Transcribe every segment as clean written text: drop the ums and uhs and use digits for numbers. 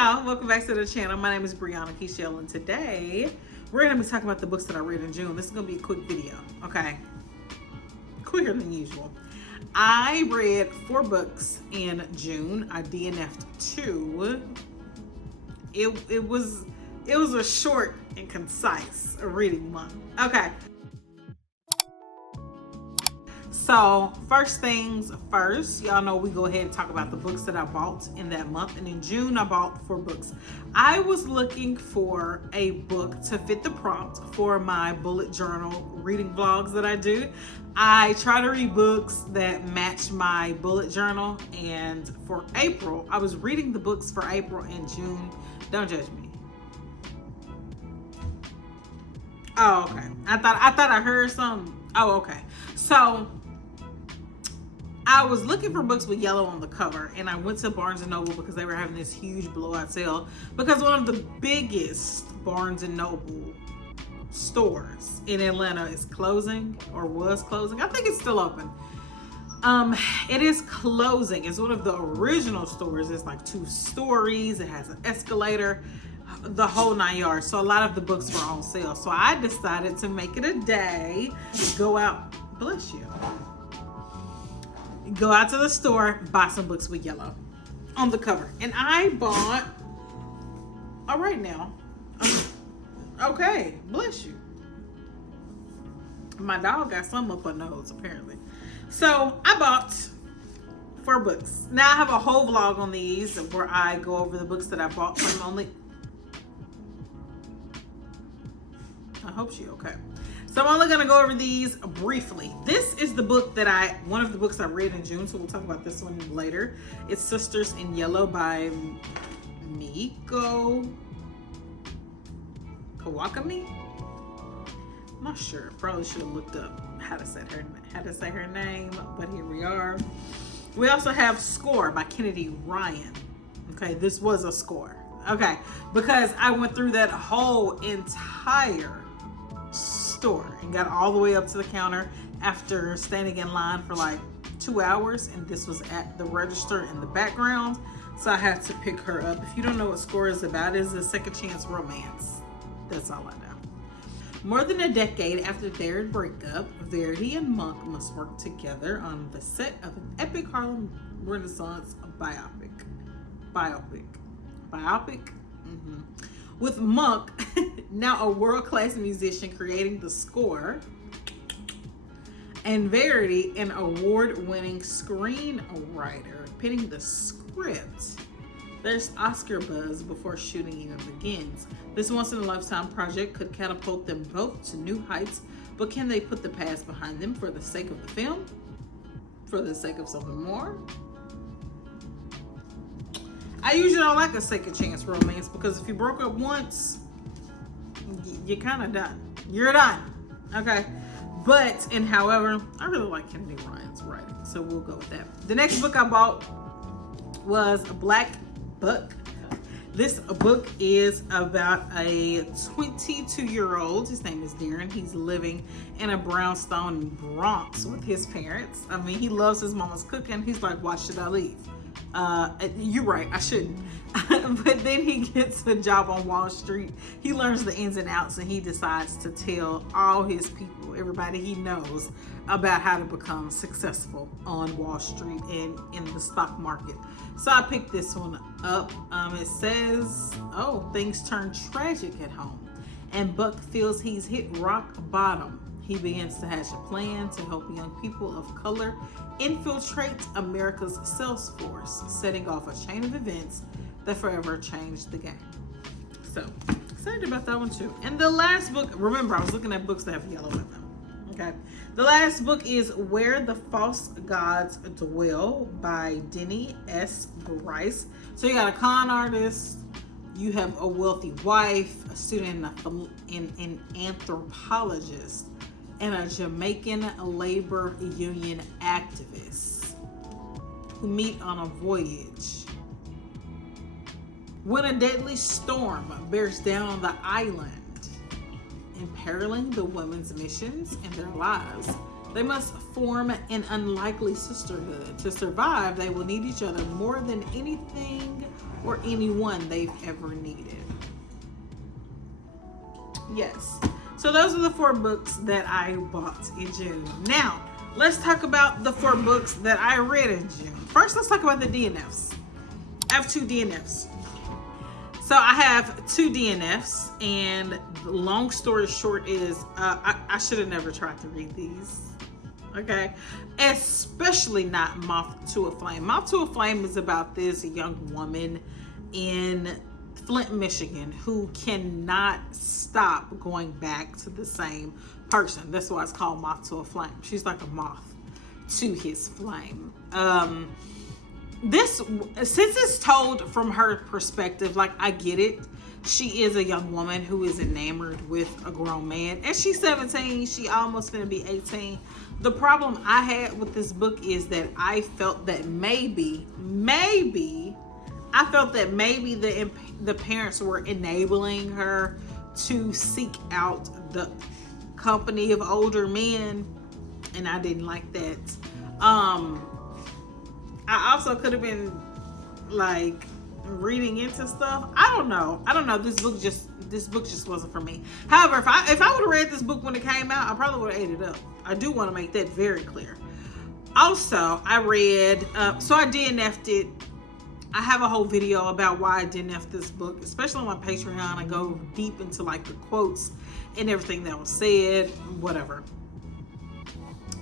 y'all, welcome back to the channel. My name is Brianna Kechelle, and today we're going to be talking about the books that I read in June. This is going to be a quick video, okay? Quicker than usual. I read 4 books in June. I DNF'd 2. It was a short and concise reading month. Okay. So first things first, y'all know we go ahead and talk about the books that I bought in that month. And in June, I bought 4 books. I was looking for a book to fit the prompt for my bullet journal reading vlogs that I do. I try to read books that match my bullet journal. And for April, I was reading the books for April and June. Don't judge me. Oh, okay. I thought I heard something. Oh, okay. So I was looking for books with yellow on the cover, and I went to Barnes & Noble because they were having this huge blowout sale, because one of the biggest Barnes & Noble stores in Atlanta is closing, or was closing. I think it's still open. It is closing. It's one of the original stores. It's like 2 stories. It has an escalator, the whole 9 yards. So a lot of the books were on sale. So I decided to make it a day, go out, bless you, go out to the store, buy some books with yellow on the cover. And I bought, all right now, okay, bless you. My dog got some up her nose, apparently. So I bought 4 books. Now I have a whole vlog on these where I go over the books that I bought. So I hope she's okay. So I'm only gonna go over these briefly. This is the book that one of the books I read in June, so we'll talk about this one later. It's Sisters in Yellow by Miko Kawakami. I'm not sure. Probably should have looked up how to say her name, but here we are. We also have Score by Kennedy Ryan. Okay, this was a score. Okay, because I went through that whole entire store and got all the way up to the counter after standing in line for like 2 hours, and this was at the register in the background, so I had to pick her up. If you don't know what Score is about, it's a second chance romance. That's all I know. More than a decade after their breakup, Verity and Monk must work together on the set of an epic Harlem Renaissance biopic. Mm-hmm. With Monk, now a world-class musician, creating the score, and Verity, an award-winning screenwriter, penning the script. There's Oscar buzz before shooting even begins. This once-in-a-lifetime project could catapult them both to new heights, but can they put the past behind them for the sake of the film? For the sake of something more? I usually don't like a second chance romance, because if you broke up once, you're kind of done. You're done. Okay. But, and however, I really like Kennedy Ryan's writing, so we'll go with that. The next book I bought was Black Book. This book is about a 22-year-old. His name is Darren. He's living in a brownstone Bronx with his parents. I mean, he loves his mama's cooking. He's like, why should I leave? You're right, I shouldn't. But then he gets a job on Wall Street. He learns the ins and outs, and he decides to tell all his people, everybody he knows, about how to become successful on Wall Street and in the stock market. So I picked this one up. It says, oh, things turn tragic at home, and Buck feels he's hit rock bottom. He begins to hatch a plan to help young people of color infiltrate America's sales force, setting off a chain of events that forever changed the game. So, excited about that one too. And the last book, remember, I was looking at books that have yellow in them. Okay. The last book is Where the False Gods Dwell by Denny S. Bryce. So you got a con artist, you have a wealthy wife, a student, an anthropologist, and a Jamaican labor union activist who meet on a voyage. When a deadly storm bears down on the island, imperiling the women's missions and their lives, they must form an unlikely sisterhood. To survive, they will need each other more than anything or anyone they've ever needed. Yes. So those are the 4 books that I bought in June. Now, let's talk about the 4 books that I read in June. First, let's talk about the DNFs. I have 2 DNFs. So I have 2 DNFs, and the long story short is I should have never tried to read these. Okay? Especially not Moth to a Flame. Moth to a Flame is about this young woman in Flint, Michigan, who cannot stop going back to the same person. That's why it's called Moth to a Flame. She's like a moth to his flame. Since it's told from her perspective, like, I get it. She is a young woman who is enamored with a grown man, and she's 17. She almost gonna be 18. The problem I had with this book is that I felt that maybe the parents were enabling her to seek out the company of older men, and I didn't like that. I also could have been like reading into stuff. I don't know. This book just wasn't for me. However, if I would have read this book when it came out, I probably would have ate it up. I do want to make that very clear. Also, I read, so I DNF'd it. I have a whole video about why I DNF'd this book, especially on my Patreon. I go deep into like the quotes and everything that was said, whatever.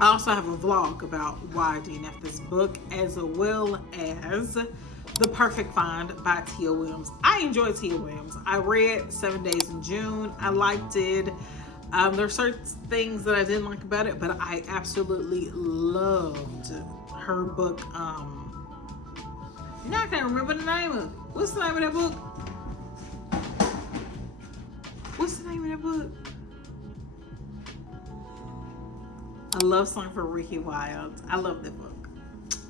I also have a vlog about why I DNF'd this book, as well as The Perfect Find by Tia Williams. I enjoyed Tia Williams. I read 7 Days in June. I liked it. There are certain things that I didn't like about it, but I absolutely loved her book. Now I can't remember the name of it. What's the name of that book? What's the name of that book? A Love Song for Ricky Wilde. I love that book.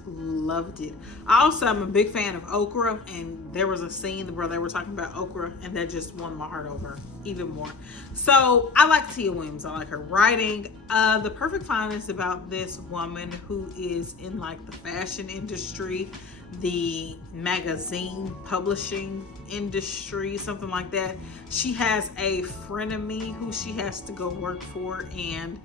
Loved it. I also am a big fan of okra, and there was a scene where they were talking about okra, and that just won my heart over even more. So I like Tia Williams. I like her writing. The Perfect Find is about this woman who is in like the fashion industry, the magazine publishing industry, something like that. She has a frenemy who she has to go work for, and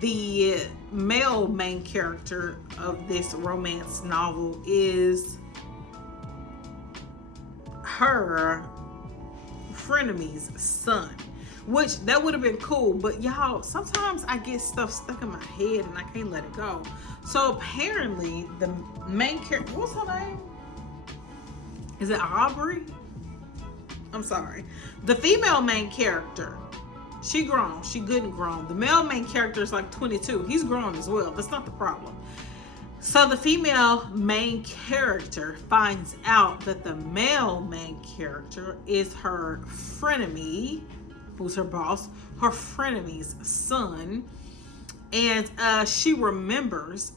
the male main character of this romance novel is her frenemy's son, which that would have been cool, but y'all, sometimes I get stuff stuck in my head and I can't let it go. So apparently the main character, what's her name? Is it Aubrey? I'm sorry. The female main character, she grown, she good and grown. The male main character is like 22. He's grown as well. That's not the problem. So the female main character finds out that the male main character is her frenemy, who's her boss, her frenemy's son. And she remembers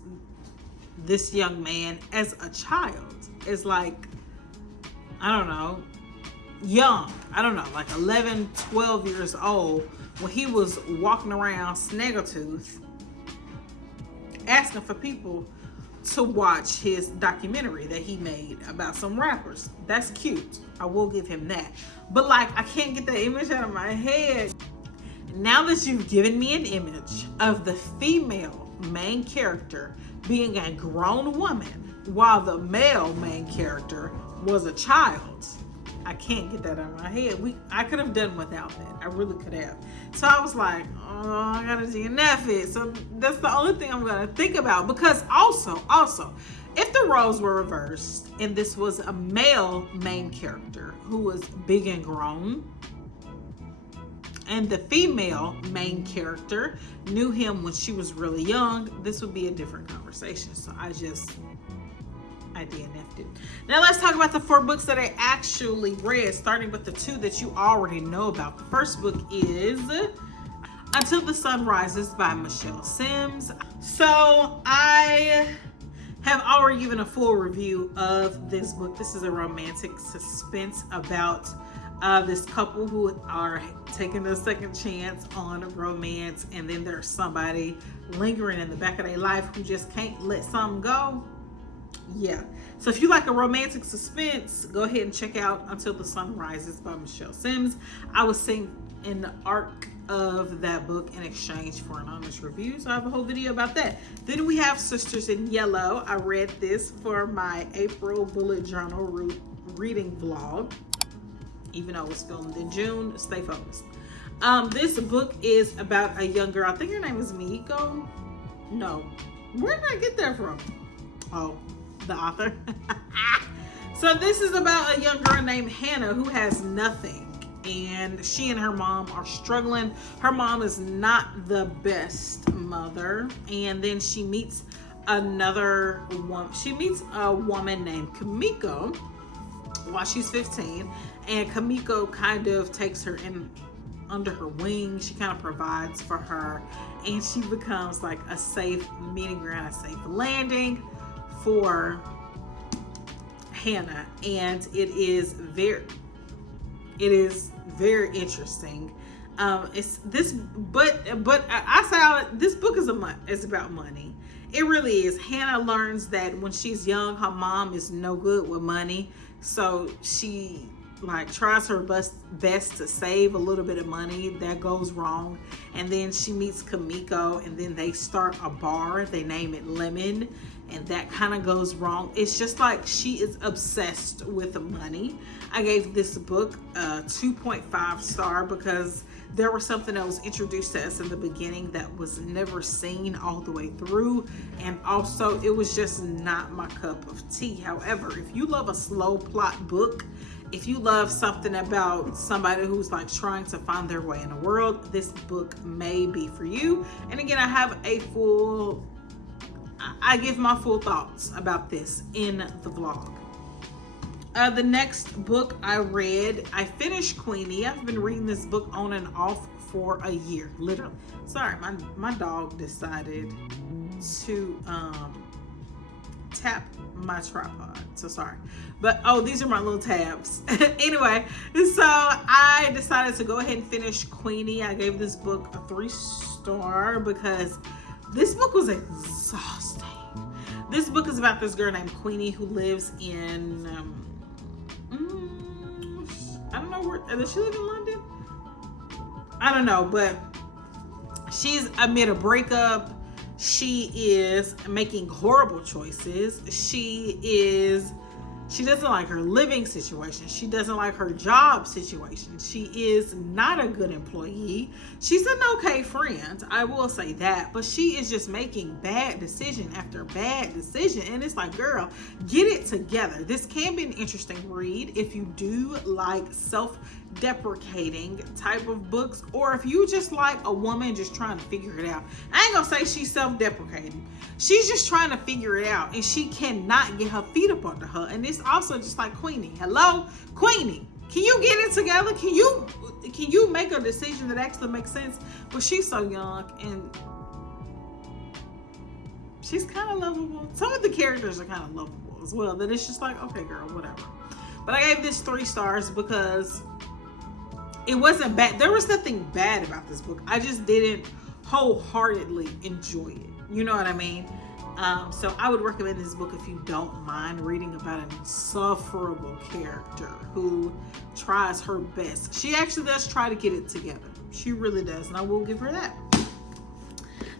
this young man as a child, as like, I don't know, young, like 11, 12 years old, when he was walking around Snaggletooth asking for people to watch his documentary that he made about some rappers. That's cute. I will give him that. But like, I can't get that image out of my head. Now that you've given me an image of the female main character being a grown woman while the male main character was a child, I can't get that out of my head. I could have done without that. I really could have. So I was like, oh, I gotta DNF it. So that's the only thing I'm gonna think about. Because also, if the roles were reversed and this was a male main character who was big and grown, and the female main character knew him when she was really young, this would be a different conversation. So I DNF'd it. Now let's talk about the 4 books that I actually read, starting with the 2 that you already know about. The first book is Until the Sun Rises by Michelle Sims. So I have already given a full review of this book. This is a romantic suspense about this couple who are taking a second chance on a romance, and then there's somebody lingering in the back of their life who just can't let something go. Yeah. So if you like a romantic suspense, go ahead and check out Until the Sun Rises by Michelle Sims. I was seeing an arc of that book in exchange for an honest review, so I have a whole video about that. Then we have Sisters in Yellow. I read this for my April bullet journal reading vlog, even though it was filmed in June. Stay focused. This book is about a young girl. I think her name is Miko. No, where did I get that from? Oh, the author. So this is about a young girl named Hannah who has nothing, and she and her mom are struggling. Her mom is not the best mother, and then she meets another woman. She meets a woman named Kamiko while she's 15, and Kamiko kind of takes her in under her wing. She kind of provides for her, and she becomes like a safe meeting ground, a safe landing for Hannah. And it is very interesting. It's this, but I say this book is about money. It really is. Hannah learns that when she's young, her mom is no good with money, so she like tries her best to save a little bit of money. That goes wrong, and then she meets Kamiko, and then they start a bar. They name it Lemon, and that kind of goes wrong. It's just like she is obsessed with money. I gave this book a 2.5 star because there was something that was introduced to us in the beginning that was never seen all the way through, and also it was just not my cup of tea. However, if you love a slow plot book, if you love something about somebody who's like trying to find their way in the world, this book may be for you. And again, I give my full thoughts about this in the vlog. The next book I read, I finished Queenie. I've been reading this book on and off for a year, literally. Sorry, my dog decided to tap my tripod, so sorry. But oh, these are my little tabs. Anyway, so I decided to go ahead and finish Queenie. I gave this book a 3-star because this book was exhausting. This book is about this girl named Queenie who lives in I don't know where, does she live in London? I don't know, but she's amid a breakup. She is making horrible choices. She doesn't like her living situation. She doesn't like her job situation. She is not a good employee. She's an okay friend, I will say that, but she is just making bad decision after bad decision. And it's like, girl, get it together. This can be an interesting read if you do like self-deprecating type of books, or if you just like a woman just trying to figure it out. I ain't gonna say she's self-deprecating. She's just trying to figure it out, and she cannot get her feet up under her. And it's also just like Queenie. Hello, Queenie, can you get it together? Can you make a decision that actually makes sense? But she's so young, and she's kind of lovable. Some of the characters are kind of lovable as well, that it's just like, okay, girl, whatever. But I gave this 3 stars because it wasn't bad. There was nothing bad about this book. I just didn't wholeheartedly enjoy it. You know what I mean? So I would recommend this book if you don't mind reading about an insufferable character who tries her best. She actually does try to get it together. She really does, and I will give her that.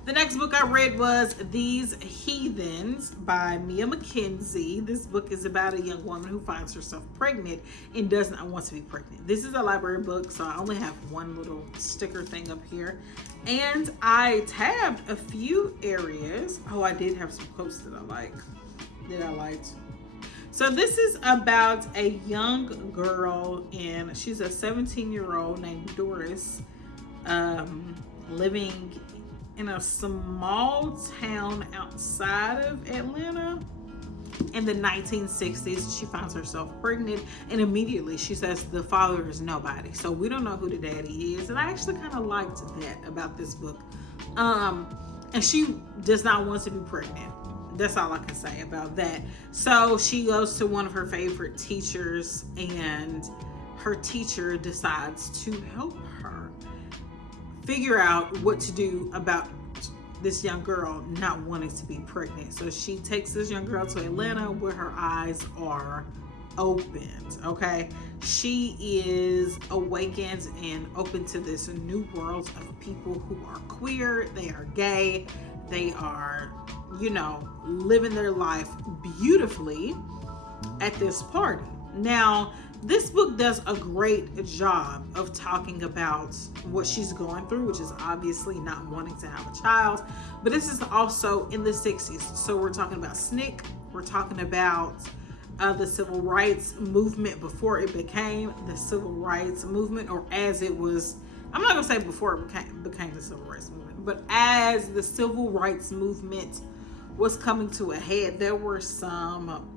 The next book I read was These Heathens by Mia McKenzie. This book is about a young woman who finds herself pregnant and does not want to be pregnant. This is a library book, so I only have one little sticker thing up here. And I tabbed a few areas. Oh, I did have some quotes that I liked. So this is about a young girl, and she's a 17-year-old named Doris, living in a small town outside of Atlanta in the 1960s. She finds herself pregnant, and immediately she says the father is nobody. So we don't know who the daddy is, and I actually kind of liked that about this book. And she does not want to be pregnant. That's all I can say about that. So she goes to one of her favorite teachers, and her teacher decides to help her figure out what to do about this young girl not wanting to be pregnant. So she takes this young girl to Atlanta where her eyes are opened. Okay, she is awakened and open to this new world of people who are queer, they are gay, they are, you know, living their life beautifully at this party. Now, this book does a great job of talking about what she's going through, which is obviously not wanting to have a child, but this is also in the 60s. So we're talking about SNCC, we're talking about the civil rights movement before it became the civil rights movement, or as it was, I'm not gonna say before it became the civil rights movement, but as the civil rights movement was coming to a head, there were some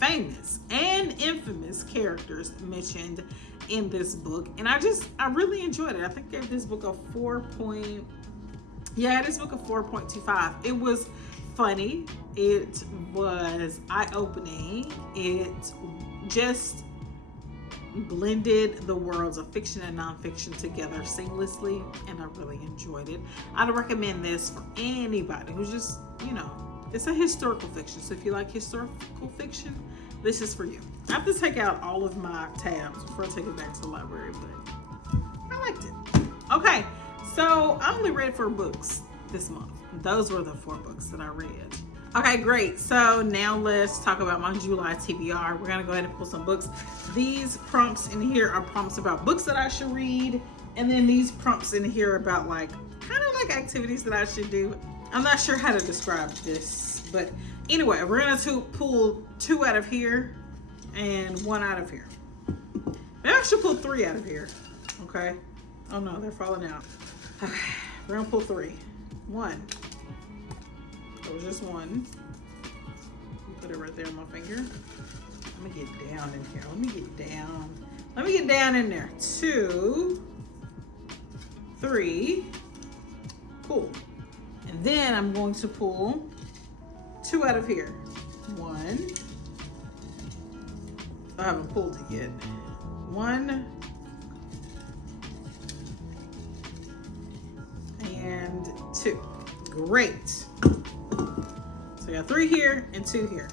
famous and infamous characters mentioned in this book, and I really enjoyed it. I think I gave this book a 4.25. It was funny, it was eye-opening, it just blended the worlds of fiction and nonfiction together seamlessly, and I really enjoyed it. I'd recommend this for anybody who's just, you know, it's a historical fiction, so if you like historical fiction, this is for you. I have to take out all of my tabs before I take it back to the library, but I liked it. Okay, so I only read 4 books this month. Those were the 4 books that I read. Okay, great. So now let's talk about my July TBR. We're gonna go ahead and pull some books. These prompts in here are prompts about books that I should read, and then these prompts in here are about like kind of like activities that I should do. I'm not sure how to describe this, but anyway, we're gonna pull 2 out of here and 1 out of here. Maybe I should pull 3 out of here. Okay. Oh no, they're falling out. Okay, we're gonna pull 3. 1. It was just 1. Put it right there on my finger. Let me get down in here. Let me get down in there. 2, 3. Cool. And then I'm going to pull 2 out of here. 1. I haven't pulled it yet. 1. And 2. Great. So I got 3 here and 2 here.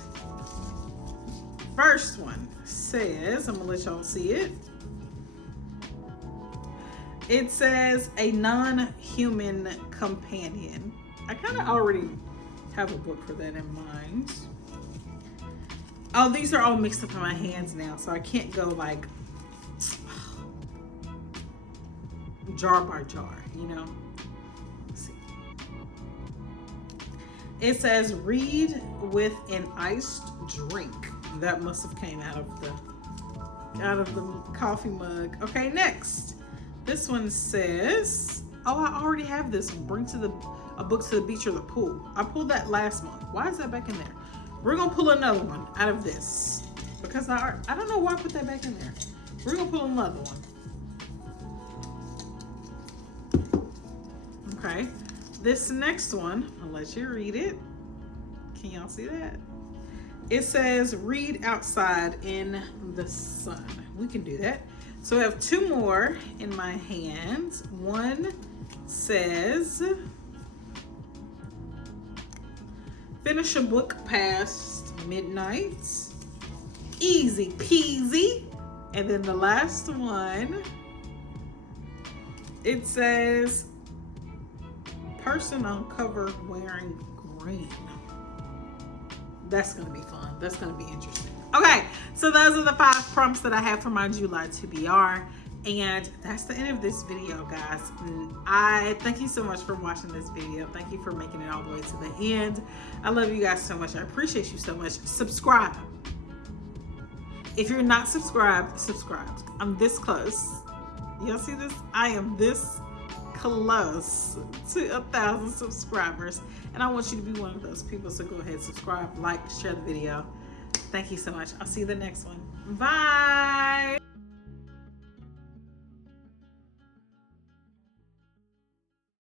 First one says, I'm gonna let y'all see it. It says a non-human companion. I kind of already have a book for that in mind. Oh, these are all mixed up in my hands now, so I can't go like jar by jar, you know? Let's see. It says read with an iced drink. That must have came out of the coffee mug. Okay, next. This one says, oh, I already have this one. Bring a book to the beach or the pool. I pulled that last month. Why is that back in there? We're gonna pull another one out of this because I don't know why I put that back in there. We're gonna pull another one. Okay, this next one, I'll let you read it. Can y'all see that? It says read outside in the sun. We can do that. So I have 2 more in my hands. One says finish a book past midnight. Easy peasy. And then the last one, it says person on cover wearing green. That's gonna be fun. That's gonna be interesting. Okay, so those are the 5 prompts that I have for my July TBR. And that's the end of this video, guys. I thank you so much for watching this video. Thank you for making it all the way to the end. I love you guys so much. I appreciate you so much. Subscribe. If you're not subscribed, subscribe. I'm this close. Y'all see this? I am this close to 1,000 subscribers, and I want you to be one of those people. So go ahead, subscribe, like, share the video. Thank you so much. I'll see you the next one. Bye.